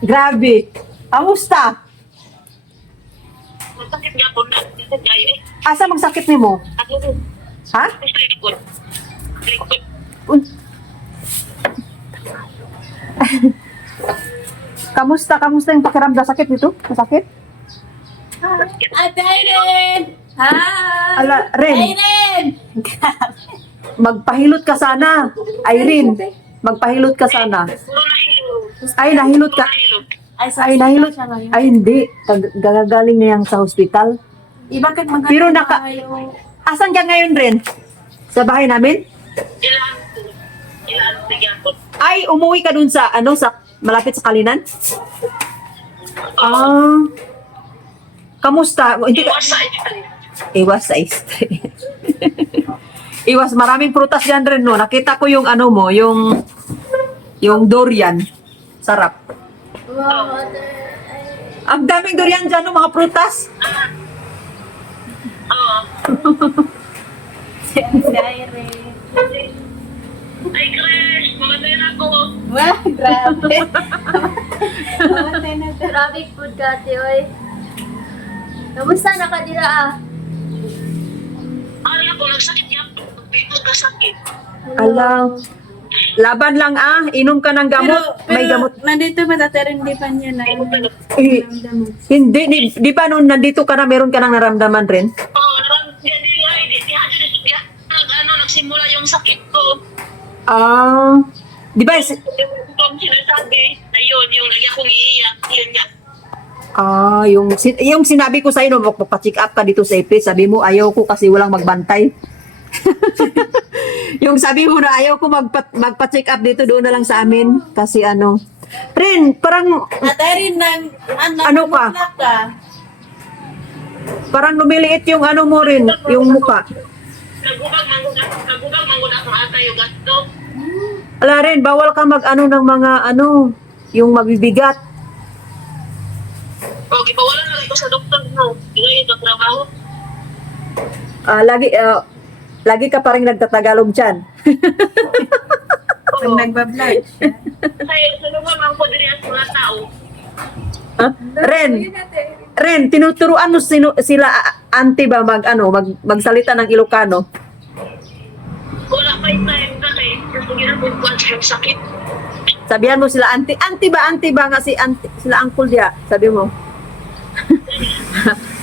Grabe. Kamusta? Masakit niya po na. Masakit niya eh. Asa magsakit nimo? Ako po. Ha? Gusto likod. Likod. Uy. Kamusta yung pakiramdam? Sakit dito? Masakit? Ate Irene! Hi! Ala, Ren, Irene! magpahilot ka sana. Irene, magpahilot ka sana. Puro nahilo. Ay, nahilot ka. Nahilo. Ay, nahilot. Ay, hindi. Gagagaling na yan sa hospital. Bakit maganda Pero Asan ka ngayon, Ren? Sa bahay namin? Ilan po. Ilan po yan po. Ay, umuwi ka dun sa, malapit sa Kalinan? Kamusta? Hindi ka, Iwas sa ito. iwas sa street. Iwas, maraming prutas yan rin, no? Nakita ko yung yung durian. Sarap. Wow, Ate Ang daming durian dyan, no? Mga prutas. Oo. Irene. Ay, Chris. Mamatay na ako. Wah, grabe. Grabe food ka, ate, oy. Kamusta na ka dira, ah? Ay, ako nagsakit yan. Dito ka sakit. Alam. Laban lang inom ka ng gamot. May gamot. Nandito ba tatay hindi pa niya na Eh, hindi, di ba nung nandito ka na, meron ka nang naramdaman rin? Oo, nagsimula yung sakit ko. Di ba, Yung sinasabi, ayun, yung lagi akong iiyak, yun nga. yung sinabi ko sa'yo, no, magpapacheck up ka dito sa EPS, sabi mo, ayaw ko kasi walang magbantay. Yung sabi mo na ayaw ko magpa-check up dito, doon na lang sa amin. Kasi Rin, parang, Ate Irene, Ano ka? parang lumiliit yung mo rin, yung mukha. Nagubag mangunak ng ata yung gasto. Ala rin, bawal ka ng mga yung mabibigat. O, gibawalan na ito sa doktor mo. Hindi ito trabaho. Lagi ka pa rin nagtatagalog dyan. Oo. Nagbablog. Kasi sulungan lang po din ang mga tao. Ren, tinuturuan mo sila auntie ba magsalita ng Ilocano? Wala pa yung time kasi gusto ginagawa sa yung sakit. Sabihan mo sila auntie ba nga si auntie, sila uncle dia, sabi mo.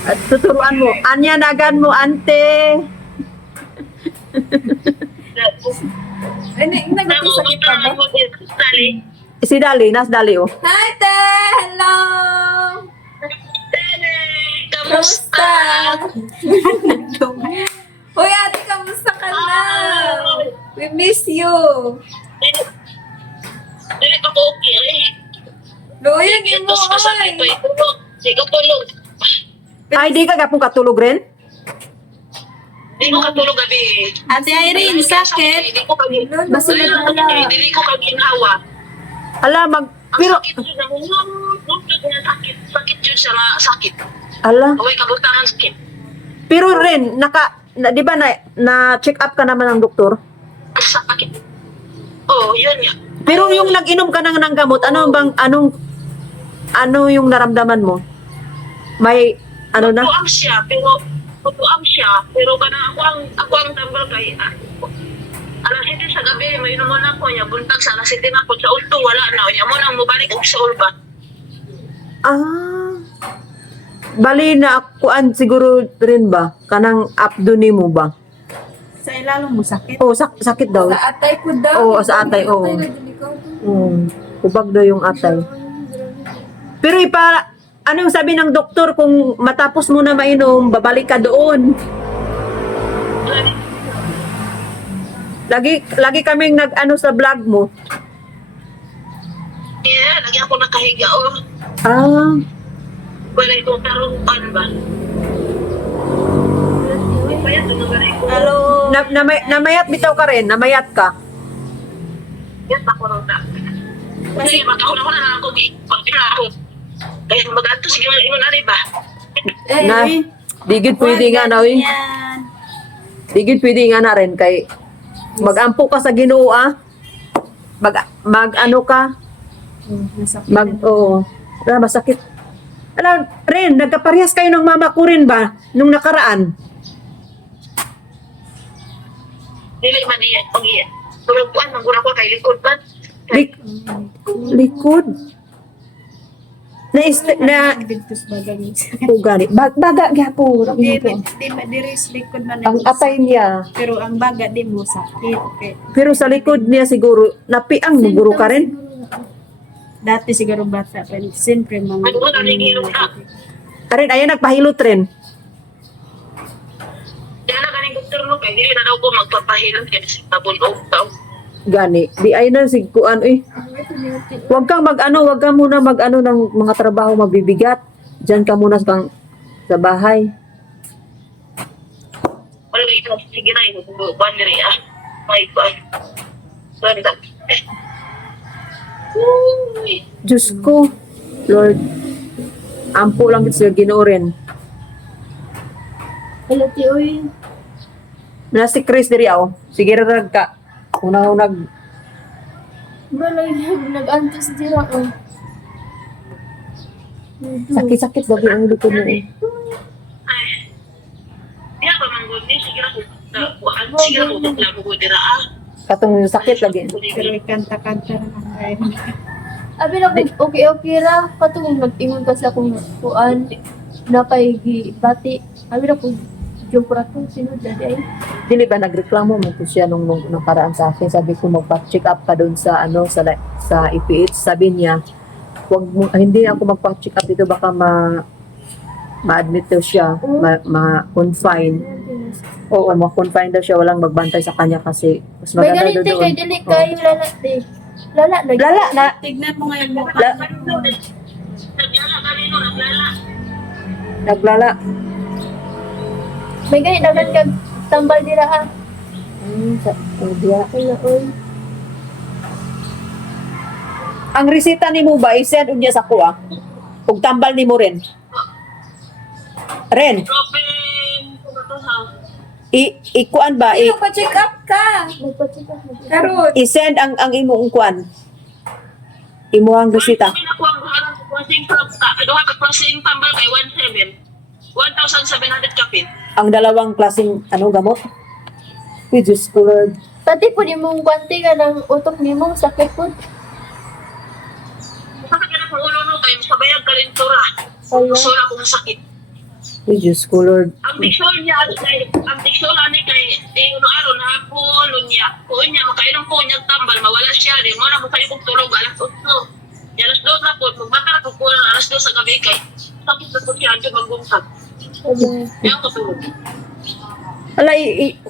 At tuturuan mo, anya nagan mo ante. Nagkakasakit pa ba? Sali. Si Dali, nas Dali oh. Hi, te! Hello! Tene! Kamusta? Uy, ate, kamusta ka na? We miss you. Dili pa ko okay eh. Luyan niyo mo, Tapos masakit pa oy. itulog. Di ko tulog. Ay, di ka gapong katulog rin? Di ko katulog gabi. Ate Irene, sakit. Di ko kagi. Basta nagdala. Dili ko kagi nawa. Ala, Ang pero, sakit yun na sakit. Sakit yun siya na sakit. ala, Huwag kabutangan sakit. pero rin, di ba na check up ka naman ng doktor? Ang sakit. Oo, yun nga. Pero yung nag-inom ka ng gamot, ano yung naramdaman mo? May, na? Tutuam siya, pero kanang ako ang tambal kay alas 7 sa gabi, may naman ako niya, buntag sa alas 7 na po sa ulto, wala na. Niya mo nang mubalik og sa ulba. Bali na akuan siguro rin ba? Kanang abdomen mo ba? Sa ilalong mo sakit? Oo, sakit daw. Sa atay ko daw. Oo, sa atay, oo. Ubag daw yung atay. Pero ano yung sabi ng doktor kung matapos mo na mainom, babalik ka doon? Lagi kaming sa vlog mo. Yeah, lagi ako nakahiga. Wala ko tarupan ba? Hello. Namayat bitaw ka rin, namayat ka. Yes, ako rin na. Kasi matahon ako na ako. Pagkira ako. Kaya mag-ato, sige mo na rin ba? Na, digid pwede nga na, eh. Digid pwede nga na rin kay magampo ka sa Ginoo Mag ano ka, Oo. Masakit. Alam, Ren, nagkaparehas kayo ng mama ko rin ba? Nung nakaraan? Dili man niya. Tulog po, magura ko kay likod ba? Likod. Na Bintus baga ni. gani. Baga gapo. Di madiris likod man Ang atay niya. pero ang baga di mo sakit. Okay. Pero sa likod niya siguro, napiang guro ka rin. Dati siguro bata pa siyempre mga Ano na nanghilot ka? Arin, ayan, nagpahilot rin. Kaya na ganing doktor mo kay dili na daw ko magpapahilot kay tabulog daw. Gani. Di ay na kuan eh. Huwag kang wag ka muna mag-ano ng mga trabaho mabibigat. Diyan ka muna sa bahay. Wala ba ito? Sige na ito. Bandiri ah. My God. Sorry na. Uy. Diyos ko, Lord. Ampo lang ito sila Ginoo rin. Hello, Tioy. Na si Chris diri aw. Sige rag ka. Unang Balay nag-antos dira oh. sakit-sakit babi ang likod mo eh. Ay. Diya pa manggod ni. Sige na ko. Sige na ko. Lago ko dira ah. Katong sakit lagi. pero kanta-kanta na ay Abi na ko okay ra katong nag-ingon ka sa akong kuan na kay gibati. Abi na ko joke ra ko sino dadi ay. Dili ba nagreklamo mo ko siya nung nakaraan sa akin. Sabi ko magpa-check up ka doon sa sa EPH. Sabi niya, hindi ako magpa-check up dito baka ma-admit daw siya, ma-confine. Oo, ma-confine daw siya, walang magbantay sa kanya kasi mas May maganda ganito daw kay doon. dili kayo lala di. Lala Lala na, tignan mo ngayon mo. Naglala kanino. Naglala. naglala. May ganit dagan kag tambal dira ah. Diya. Wala oy. Ang resita ni mo ba, i-send niya sa kuha? Kung tambal ni mo rin. Ren, Open. Kumatuhaw. ikuan ba? Pa-check up ka. Nagpa-check up mo. Karot. I-send ang imong kuan. Imo ang resita. Kami nakuha ang duha ng crossing duha ka crossing tambal kay 1,700 kapit. Ang dalawang klaseng gamot. We just Lord. Pati po di mong kwanti ka ng utok ni mong sakit po. Sakit na kung ulo no kay sabayag kalintura. Ala. Sula kong sakit. We just Lord. Ang diksyon niya kay ani kay no araw na hapon lunya. Ko niya makainom ko niya tambal mawala siya di mo na mo kay kog tulog alas 8. Alas 2 na po magmata ko ko alas 2 sa gabi kay sakit na ko siya adto magbungkag. Yang katulog. Ala,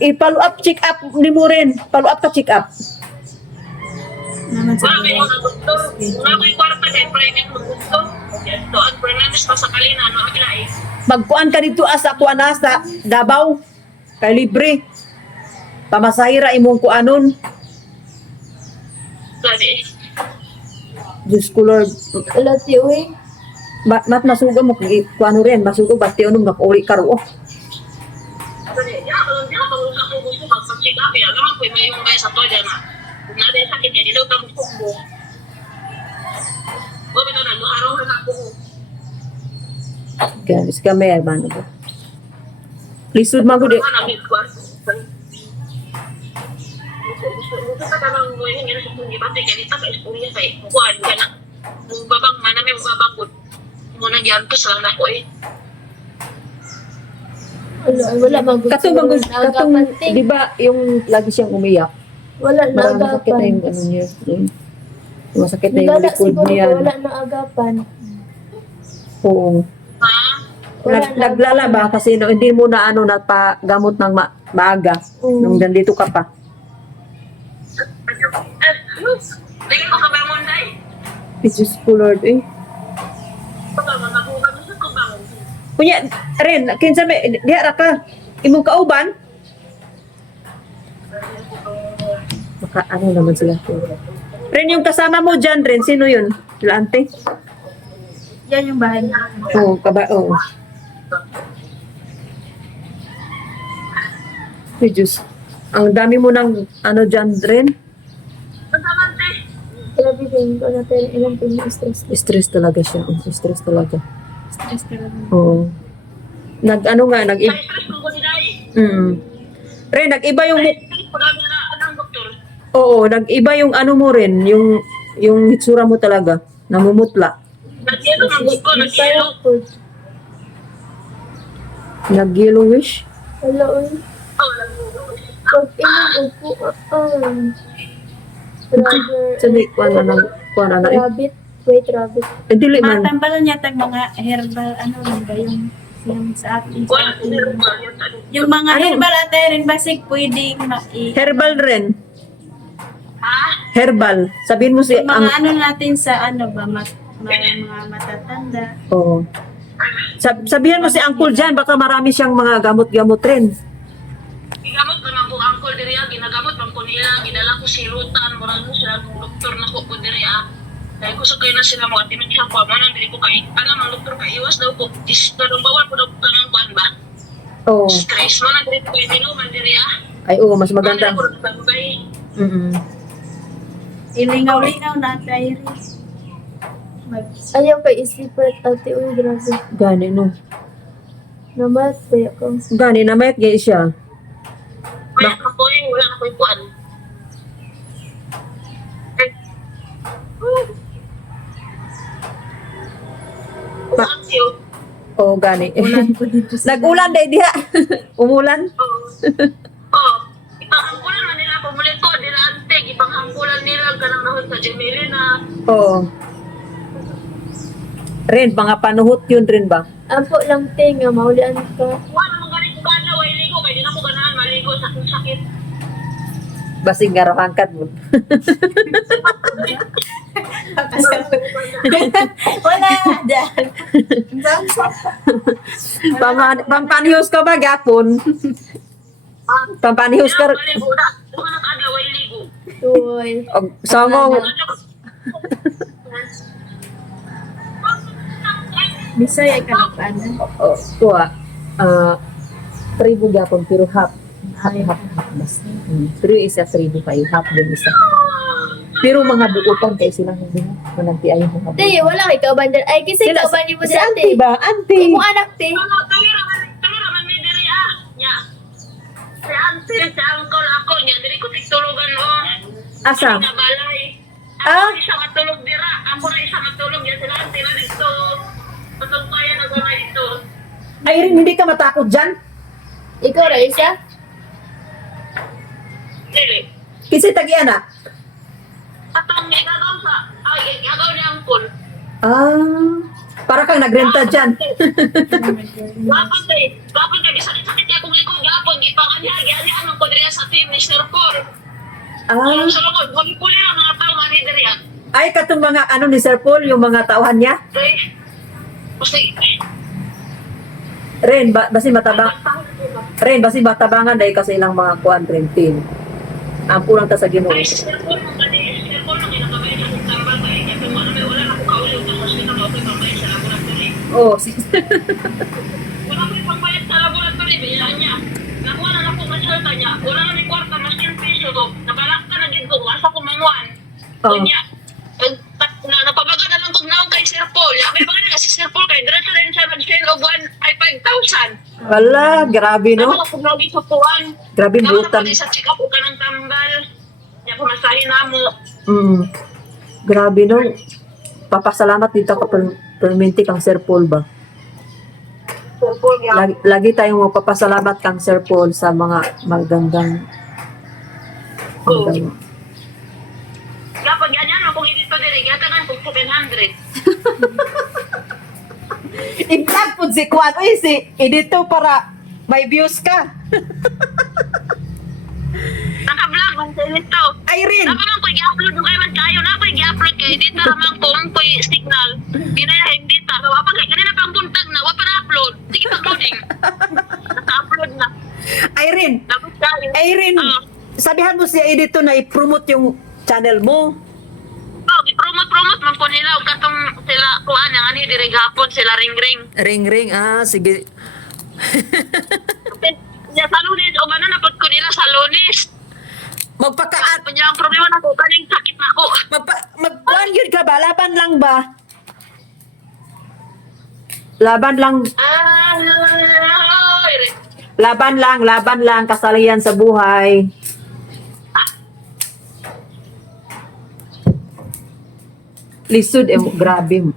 i-follow up, check up ni mo rin. Follow up ka, check up. Naman sa Wala kayo ng doktor. Wala kayo kwarta kay private ng doktor. Doon, Fernandez pa sa Kalina, ano ang nais. Magkuan ka dito sa Davao. Kay libre. Pamasahira imong kuanon. Gani. Diyos ko, Lord. Wala Tioy. Mat masugo mo kung kuano rin. Masugo, basti unong nakauli ka ro. Gani. Di ako ako gusto magpa-check up. Alam mo po, may yung kaya sa toya na. Kung natin sakit niya, dilaw ka mo kumbo. Huwag ito na, araw na ako. Ganis kami, hermano ko. Lisod magudi. Ano, midwife. Gusto ka tamang mo yun, yun sa kong gibati, kaya nita ka istorya kay kukuhan ka na. Kung babang manami, babangkod. Muna giyantos lang ako eh. Wala magud. Katong, di ba, yung lagi siyang umiyak. Wala na Marami sakit na yung agapan. ano niya. Masakit na yung Wala likod siguro niya. wala na agapan. Oo. Ha? Wala na Naglala ba? Kasi hindi mo na napagamot ng maaga. Nung nandito ka pa. Tingin ko ka ba muna eh? Jesus ko, Lord. Eh. Pagkakuha gusto ko ba? Kunya, Ren, kinsa may, diha ka. Imong kauban? Baka ano naman sila. Ren, yung kasama mo dyan, Ren, sino yun? Sila ante? yan yung bahay niya. Oo, oo. Ay, Diyos. Ang dami mo ng dyan, Ren. Ang tamante. Grabe grabe din ko na tayo ilang stress. Stress talaga siya. Stress talaga. Stress talaga. Oo. Nag-ano nga, Sa stress ko ko nila Ren, nag-iba yung... stress ko na anong doktor. Oo, nag-iba yung ano mo rin, yung hitsura mo talaga. Namumutla. Nagyelo ng gusto, nagyelo. Nag-yellowish. Wala, uy. Oh, Pag inom ko, Sabi, kuha na. rabbit. Wait, rabbit. Dili man. Matambalan niya tag mga herbal, ano lang ba yung sa atin. wala ko nila ba. Yung mga Ano? herbal ate rin basig pwedeng Herbal rin. Ha? Herbal. Sabihin mo si... yung mga ano natin sa ano ba, mga matatanda. Oo. Sabihan mo si Uncle Jan, baka marami siyang mga gamot-gamot rin. Gigamot ko ng uncle diri ginagamot man ko nila, gidala ko si Rutan, murag mo sila ng doktor na ko diri Dahil ko sa kayo na sila mga timid siya ko, manang dili ko kay, alam ang doktor kay iwas daw ko, talong bawal ko daw ng kuan ba? Oo. Stress mo na diri ko kay dinuman diri Ay, oo, mas maganda. Ko tambay. Mm-mm. Ilingaw-lingaw na tayo rin. Ayaw kay isipret ate, uy, grabe. Gani, no. Namat, kaya ko. Gani, namayat gaya siya. Kaya ako wala na ko'y kuan. Thank you. Oo, gani. Ulan ko dito sa... Nag-ulan dahil diha. Umulan. Oh, ipanghambulan man nila pumulit ko, nila antek, ipanghambulan nila kanang nahon sa Jemelina. Oo. Rin, mga panuhot yun rin ba? Ampo lang tinga, maulian ka. Wala mong ganit ko gana, way ligo, kaya di na ko ganahan maligo, sakit-sakit. Basing nga hangkat mo. Wala dyan. Pampanihos ka ba, gapon? Pampanihos ka. Maligo na, kung nag-adlaw, way ligo. Uy. Sangong. Bisaya ka na paano? Kuha. Tribo gapon, pero half. Half. Mas. Pero isa tribo pa, half din isa. Pero mga buutan kayo silang hindi na. Mananti ay mga buutan. Te, wala kay kauban dyan. Ay, kasi kauban ni mo Si dyan, auntie te. ba? Auntie. Imo anak, te. Tawira man may diri nya. Si auntie, si uncle ako nya, diri ko tigtulugan o. Asa? Nga balay. Ah? Ako isa matulog dira, ako na isa matulog yan sila auntie na dito. Patong kaya na gana dito. Irene, hindi ka matakot dyan? Ikaw, Raisa? Dili. Kasi tagi-ana. Atong igagaw sa, ay, igagaw ni uncle. Para kang nagrenta dyan. Gapon kay sakit-sakit kay kung ikaw gapon gipanganya gyali anong ko diri sa team ni Sir Paul. Sa lukod, huli lang mga tao man ni diri. Ay, katong mga ano ni Sir Paul, yung mga tauhan niya. Okay. Kasi Ren, basi matabang. Ren, basi matabangan dahil kasi ilang mga kuan rin team. Ampo lang ta sa Ginoo. ay si Sir Paul mo kani Sir Paul nang inakamay sa tambal kay kaya mo na wala na ko kaulog sa hospital ko kay mamay sa laboratory. Oh, Wala ko pambayad sa laboratory biya niya. Nakuha na ako resulta niya. Wala na ni kwarta mas 10 piso ko. Nabalak ka na gid ko asa ko manguan. Kunya. Napabaga na lang kung naong kay Sir Paul. May baga na si Sir Paul kay diretso rin siya mag-send og 5,000. wala, grabe Ano no. ko pag sa kuan? Grabe Naman butan. ako sa check up o ka ng tambal. Niya pumasahin na mo. Grabe no. Papasalamat dito ka perminti kang Sir Paul ba? Sir Paul niya. Lagi tayong magpapasalamat kang Sir Paul sa mga magandang Dapat ganyan mo kung dito diri gatagan kung 700. I-vlog po si Kwan. Uy, si edito para may views ka. Naka-vlog man sa nito. Irene! Dapat man ko i-upload mo kayo man kayo na ko i-upload kay dito naman ko ang ko'y signal. Ginaya hindi ta. Wapa kay kanina pang buntag na wapa na-upload. Sige pag-loading. Naka-upload na. Irene! Dapat kayo. Irene! Sabihan mo si edito na i-promote yung channel mo. Oh, i-promote man po nila og katong sila kuan nga ani diri gapon sila ring-ring. Ring, sige. Ya sa Lunes o mana napod ko nila sa Lunes. Magpakaan, Kanya ang problema na ko, kaning sakit na ako. magkuhan yun ka ba? Laban lang ba? Laban lang, laban lang, kasalihan sa buhay. Lisod, grabe.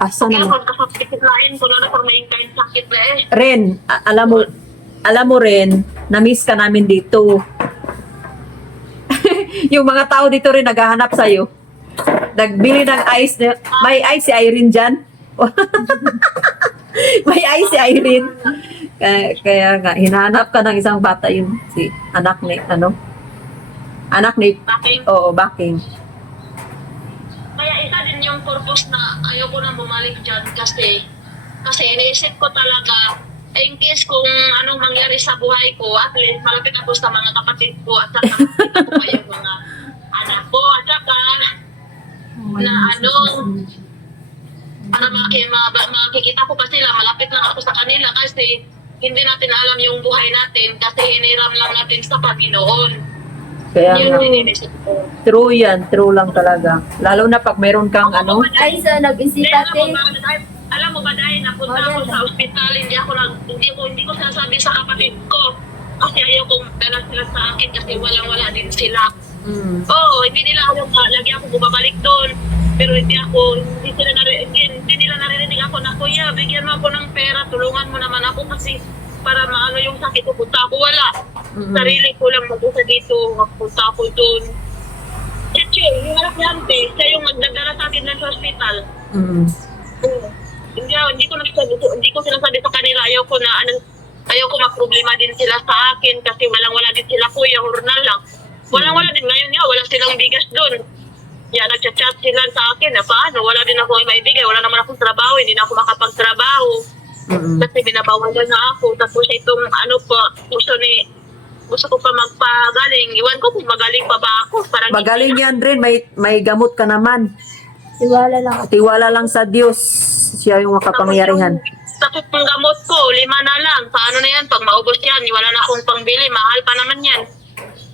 Asa Kaya naman? magkasakit lain ko na for may kain sakit na eh. Ren, alam mo rin, na-miss ka namin dito. Yung mga tao dito rin naghahanap sa'yo. Nagbili ng ice. May ice si Irene dyan. May ice si Irene. Kaya nga, hinahanap ka ng isang bata yun. Si anak ni, Anak ni, Bakit? oo, Baking. Kaya isa din yung purpose na ayoko na bumalik dyan kasi iniisip ko talaga in case kung anong mangyari sa buhay ko, at least malapit ako sa mga kapatid ko at saka makita ko pa yung mga anak ko at saka na para makikita ko pa sila, malapit lang ako sa kanila kasi hindi natin alam yung buhay natin kasi hiniram lang natin sa Panginoon. Kaya Yun nga, ang iniisip ko. true yan, true lang talaga. Lalo na pag meron kang Ay, sa nag-isita, te. Alam mo ba dahil napunta ako sa ospital, hindi ko sinasabi sa kapatid ko kasi ayaw kong dala sila sa akin kasi wala din sila. Oo, hindi nila alam na lagi ako bumabalik doon. Pero hindi nila naririnig ako na, kuya, bigyan mo ako ng pera, tulungan mo naman ako kasi para maano yung sakit ko, punta ako wala. Sarili ko lang mag-usa dito, magpunta ako doon. Yung harap niya, siya yung magdadala sa akin sa hospital. Hindi ko sinasabi sa kanila, ayaw ko maproblema din sila sa akin kasi wala din sila, kuya, hurnal lang. Wala din ngayon nga, wala silang bigas doon. Yan, nagchat-chat sila sa akin, paano, wala din ako maibigay, wala naman akong trabaho, hindi na ako makapagtrabaho. Kasi binabawalan na ako, tapos itong gusto ko pa magpagaling, iwan ko kung magaling pa ba ako. Parang magaling yan rin, may gamot ka naman. Tiwala lang. Tiwala lang sa Diyos. Siya yung makapangyarihan. Tapos yung gamot ko, 5 na lang. Paano na yan? Pag maubos yan, wala na akong pangbili. Mahal pa naman yan.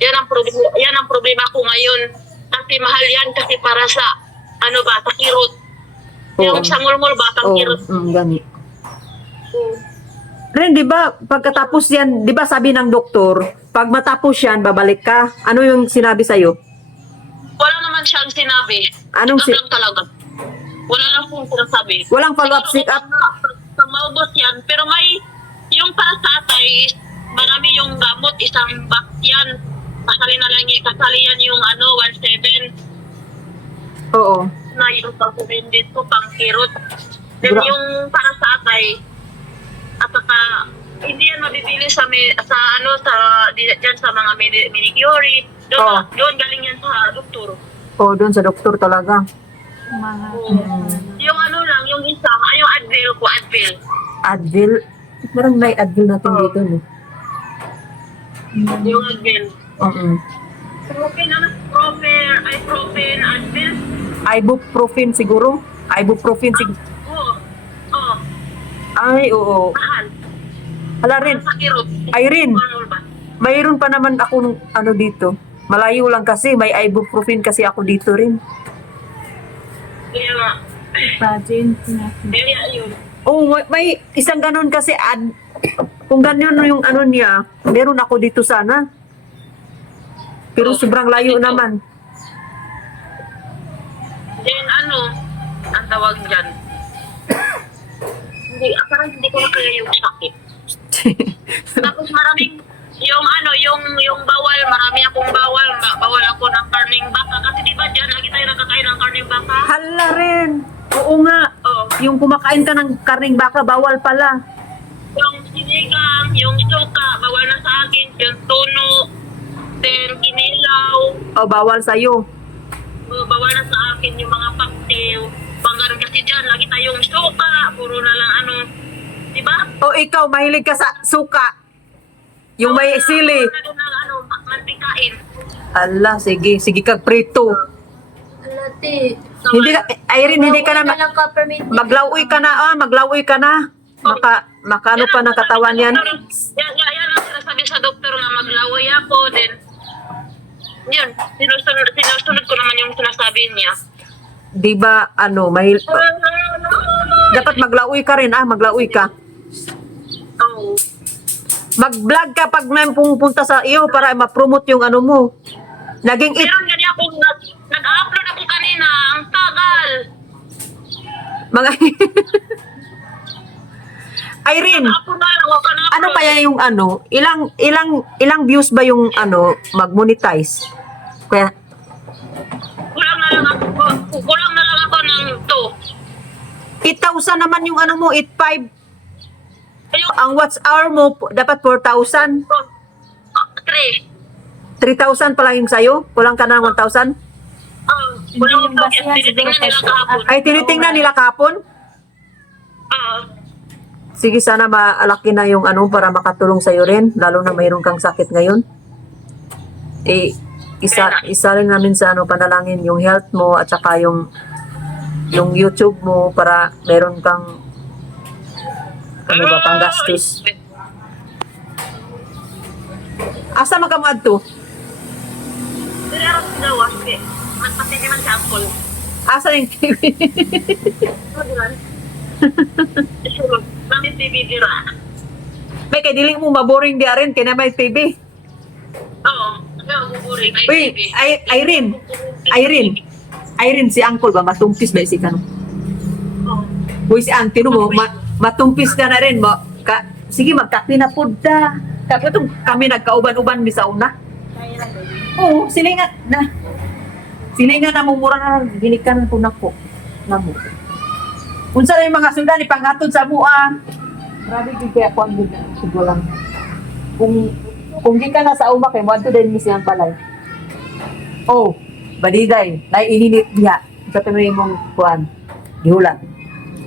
Yan ang problema ko ngayon. Kasi mahal yan kasi para sa, sa kirot. Yung sa mulmul ba, pang kirot. Gani. Ren, di ba, pagkatapos yan, di ba sabi ng doktor, pag matapos yan, babalik ka? Ano yung sinabi sa'yo? Wala naman siyang sinabi. Anong Lang talaga. Wala lang pong sinasabi. Walang follow-up, Siguro check-up? Pag maubos yan, pero may, yung para sa atay, marami yung gamot, isang box yan. Kasali yan yung 1.7 Oo. na yung pag-vendit ko, pang kirot. Then yung para sa atay, at saka, hindi yan mabibili dyan sa mga manicure. Doon galing yan sa doktor. Oo, doon sa doktor talaga. Yung yung isa, yung Advil ko, Advil. Advil? Parang may Advil natin dito, no? Yung Advil. Ibuprofen, Advil. Ibuprofen siguro? Oo. Ay, oo. Mahal. Hala rin, Sa kirot. Irene, mayroon pa naman akong dito. Malayo lang kasi, may ibuprofen kasi ako dito rin. Kaya nga. Pagin. Kaya yun. Oh, may isang ganun kasi kung ganun yung niya, meron ako dito sana. Pero sobrang layo naman. Then ang tawag dyan. Parang hindi ko na kaya yung sakit. Tapos maraming, yung bawal, marami akong bawal. Bawal ako ng karning baka. Kasi di ba dyan, lagi tayo nakakain ng karning baka? Hala rin. Oo nga. Oo. Yung kumakain ka ng karning baka, bawal pala. Yung sinigang, yung suka, bawal na sa akin. Yung tuno, then kinilaw. Bawal sa'yo. Bawal na sa akin yung mga paktew. Panggaron kasi dyan, lagi tayong suka, puro na lang di ba? O ikaw, mahilig ka sa suka. Yung may sili. Mantikain. Hala, sige kag prito. Alati. Hindi ka, Irene, hindi ka na, lang ka permit. maglawi ka na. Makano pa ng katawan yan. Yan ang sinasabi sabi sa doktor nga maglaway ako, then yun, sinusunod ko naman yung sinasabi niya. Di ba, dapat maglaoy ka rin, maglaoy ka. Oo. Mag-vlog ka pag may pumunta sa iyo para ma-promote yung ano mo. Naging Meron ganyan ako, nag-upload ako kanina, ang tagal. mga Irene, Ako na lang ako na ano kaya yung ilang views ba yung mag-monetize? Kaya kulang na lang ako ng 8,000 naman yung ano mo, 8,500. Ayun, Ang watch hour mo dapat 4,000. 3. 3,000 pala yung sa'yo? Kulang ka na ng 1,000? Kulang yung ako, basihan, tinitingnan siguro nila kasi- kahapon. Ay, tinitingnan nila kapon? Sige, sana maalaki na yung para makatulong sa'yo rin, lalo na mayroon kang sakit ngayon. Isa rin namin sa panalangin yung health mo at saka yung YouTube mo para meron kang pang gastos. Asa makamad to? Dinaros daw, kasi magpasige man sa apple. Asa yung TV? Kami TV dira. May kay dili mo maboring di rin kaya na may TV. Oo, buburing. Uy, Irene, si Uncle ba matumpis ba si kano? Uy, si Auntie mo, matumpis ka na rin mo. Sige, magkakli na po da. Tapos kami nagkauban-uban mi sa una. Oo, silingan na. Silingan na mumura na ginikan po na po. Namo. Unsa na yung mga sundan ipangatod sa mua. Grabe gid kaya ako ang siguro lang. Kung di ka na sa uma kay mo adto din mi siyang balay. Oh, badiday, nay ininit niya. Sa tuloy mong kuan. Gihulat.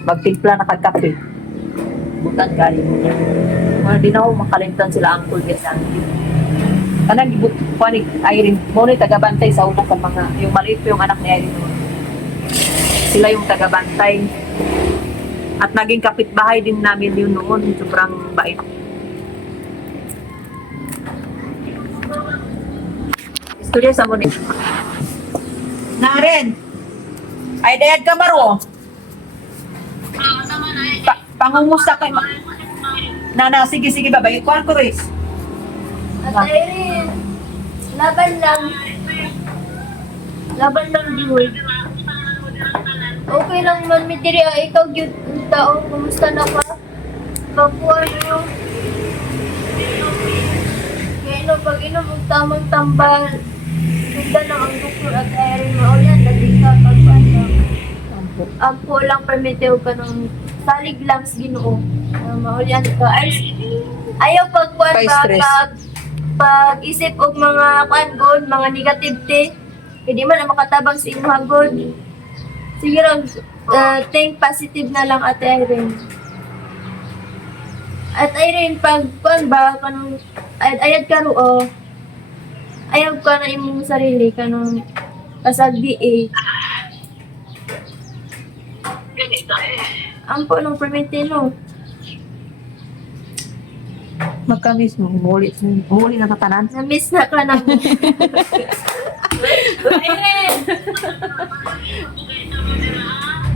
Magtimpla na kagkape. Butan kali mo. Mga di na ako makalimtan sila Uncle kay sa akin. Kanang gibut kuanig Irene mo ni tagabantay sa una sa mga yung maliit yung anak ni Irene. Sila yung tagabantay. At naging kapitbahay din namin yun noon. Sobrang bait. Istorya sa mo ni. Naren! Ay, dayad ka maro. Pangumusta kay Nana, sige, babay. Kuhan ko, Riz. At Irene, laban lang. Laban lang, Jewel. Okay lang man, Mitiri. Ikaw, cute tao. Kumusta na ka? Makuha nyo. Kaya pag inom ang tamang tambal, ganda lang ang doktor at Irene. Maulan, naging ka pagpano. Ako lang permitiw ka ng salig lang sa Ginoo. Maulan ka. Ayaw pagkuhan Kay ba stress. pag-isip og mga kuan god, mga negative te. Kaya di man na makatabang sa inyong god. Sige lang, think positive na lang Ate Irene. At Irene, pag kuan ba, kanong ayad ka ro, ayaw ka na imong sarili, kanong kasagdi Ganito Ampo ng permitino. Magkamis mo, huli na tatanan. Na-miss na ka na mo.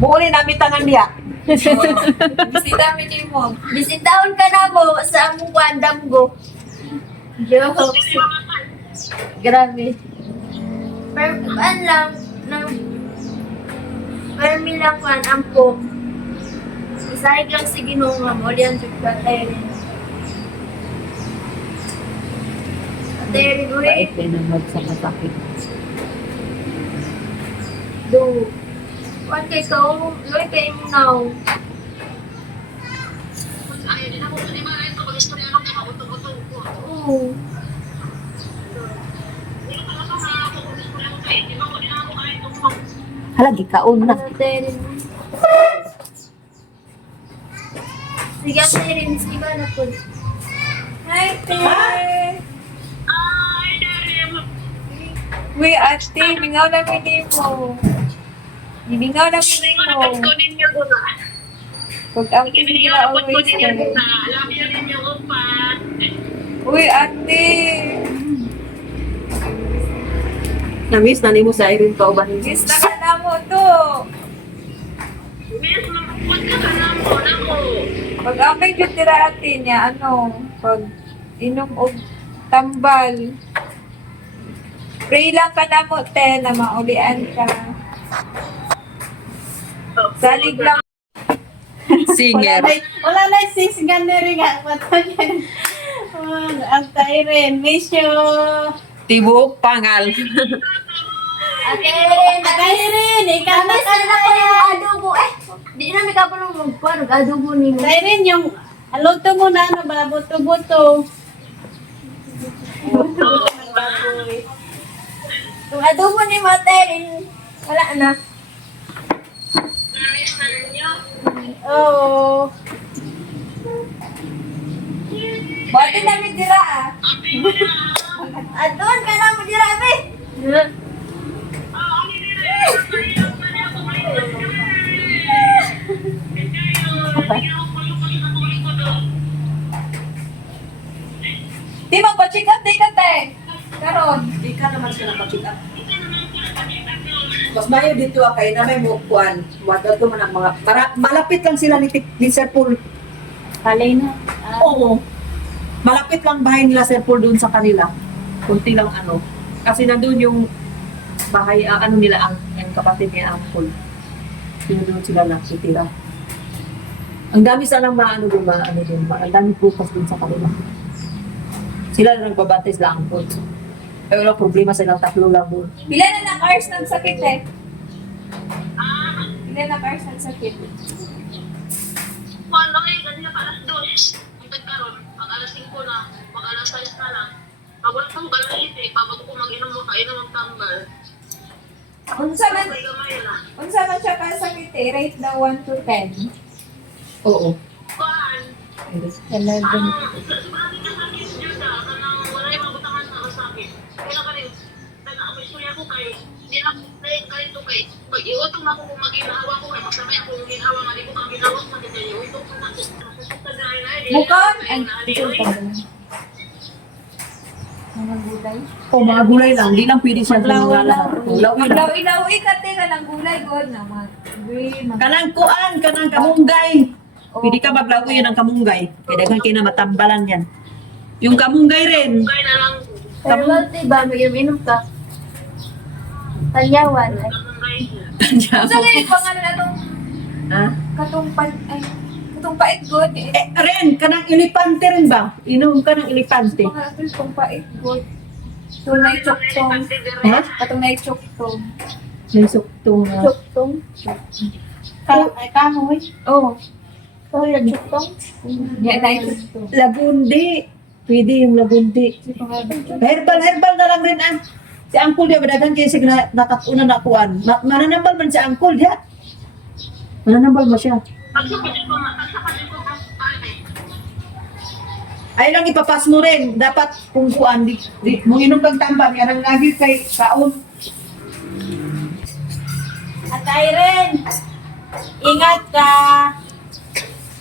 Huli na bitangan niya. Bisita mi kay mo. Bisitaon ka na mo sa among kwandam go. Joke. Grabe. Pero an lang nang permi lang kwan ampo. Isahig lang si Ginoo nga mo diyan sa patay. Patay rin Bait din ang magsakasakit. do. Kwan kay ka loy kay mo now. Ayaw din ako, di ba? Ito, mag-istorya lang kayo, utong-utong ko. Oo. Hindi ko talaga ako, mag-istorya lang kayo. Di ba, hindi na ako kayo itong Halagi kaon na. Patay rin. Sige, Ate Rin, sige ba na po? Hi, Te! Ay, Darim! Uy, Ate, mingaw na mini mo. Mingaw na mini mo. Napot ko ninyo doon ah. Pag ang Ibinigyan pinigila napot ko always ninyo ka. doon ah. Alam niyo ninyo upat. Uy, ate. Na-miss na nimo sa Irene kauban ni Miss na ka na mo to. Miss, magpapod ka ka na mo, nako. Pag aming jutira ate niya, pag inom og tambal. Pray lang ka na mo, te, na maulian ka. Salig lang. singer. Wala na sisgan na rin nga. Ang Tyren, miss you. Tibok pangal. Ate, Tyren, ikaw na Miss, na ko yung adobo. Di na may kapulong magpuan. Adobo ni mo. Tyren, yung aluto mo na ano ba? Buto-buto. Yung adobo ni mo, ate, wala na. Namiss na ninyo. Oo. Bati namin dira ah. Api mo na. Adon ka na mo dira, abe. Ang hindi na yun. Ang hindi ako malikot. Hindi ako malikot sa tuloy ko doon. Di magpa-check up, di ka, te. Karon. Di ka naman siya napacheck up. Mas mayo dito kay na may mukuan. Wadad ko man ang mga malapit lang sila ni Sir Paul. Palay na. Oo. Malapit lang bahay nila Sir Paul doon sa kanila. Kunti lang ano. Kasi nandun yung bahay, ano nila, ang kapatid niya, Uncle. Doon sila nakitira. Ang dami sanang ano din, ang dami pupas din sa kanila. Sila na nagbabantay sila Uncle. Pero wala problema silang tatlo lang doon. Pila na na-cars ng sakit, eh. Pila na cars ng sakit. Paano eh, ganyan pa alas 2. Ang pagkaroon, pag alas 5 na, pag alas 6 na lang. Pag wala kong galit eh, pag ako mag-inom mo, kainom ng tambal. Unsa man, May gamay na. unsa man siya ka sakit, eh. Rate na 1 to 10. Oo. Kuan, 11. ang sabi ka sa kiss dyan ka, kanang wala yung mabutangan sa sakit. Kaya ka rin, nag-aamisoy ako kay, hindi na kayo ito kay, pag iutong ako kung mag-inawa ko, kay magsamay ako yung ginawa, nga di ko kang ginawa, sakit kaya iutong ko na, Mukhang, mga gulay. O mga gulay lang, di lang pwede siya sa mga lahat. Lawi lang. Maglaw-ilawi ka, te, ka ng gulay, God, na mga green, mga Kanang kuan, kanang kamunggay. Pwede ka maglawi yun ng kamunggay. Kaya dagan kayo na matambalan yan. Yung kamunggay rin. Kaya na lang, herbal tea ba? May inom ka? Talyawan. Ay. Unsa nga yung pangalan na itong Ha? katong pait, God? Ren, kanang elepante rin ba? Inom ka ng elepante. Mga katong pait, God. Tunay choktong. Ha? Katong na choktong. May suktong. Choktong? Ay, kahoy. Oo. Oh, yung choktong? Yeah, na choktong. Lagundi. Pwede yung lagundi. Herbal na lang rin ah. Si Uncle dia badagan kayo siya nakatuna na kuan. Mananambal man si Uncle dia. Mananambal ba siya? pagsapasin ko, ay, Ay lang ipapas mo rin. Dapat kung kuan, di mo inom kang tambal. Yan ang lagi kay kaon. At Tyren, ingat ka.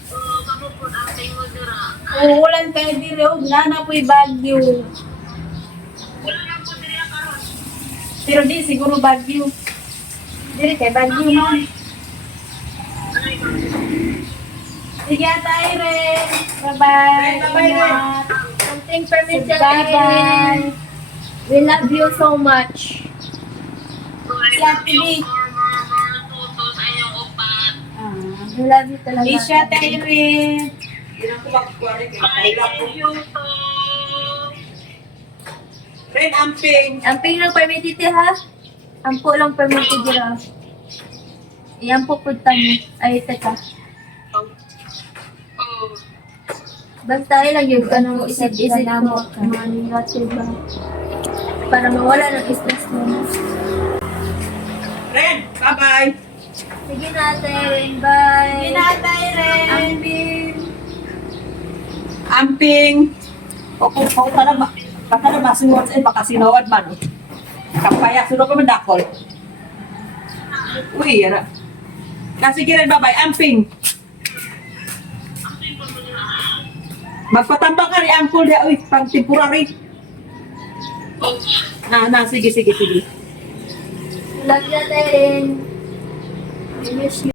kamu po ang tingog nila. Uulan kayo dire, huwag na po'y bagyo. Wala na po nila karon. Pero di, siguro bagyo. Dire kay bagyo man. Sige, Tyren. Bye-bye. Bye-bye, Ingat. Something permitted. Bye-bye. We love you so much. Si Ate B. Tuto sa inyong upat. We love you talaga. Isha, Tyren. Bye, you to. Ren amping. Ang ping lang permitted ha? Ang po lang permitted dira. Iyan po punta mo. Ay, teka. Oh. Basta ay lang yung kanong isip-isip mo. Mga negative ba? Para mawala ng stress mo. Ren, bye-bye. Sige natin. Bye. Sige na, Tyren. Ang ping. Amping. O kung baka na masuwad sa'yo, baka sinawad man. Kapaya, sunod ko man dakol. Uy, yara. Kasi rin, bye-bye. Amping. Magpatambang ka ni Uncle dia, uy, pang temporary. Oh. Sige. Love you, Erin. I miss you.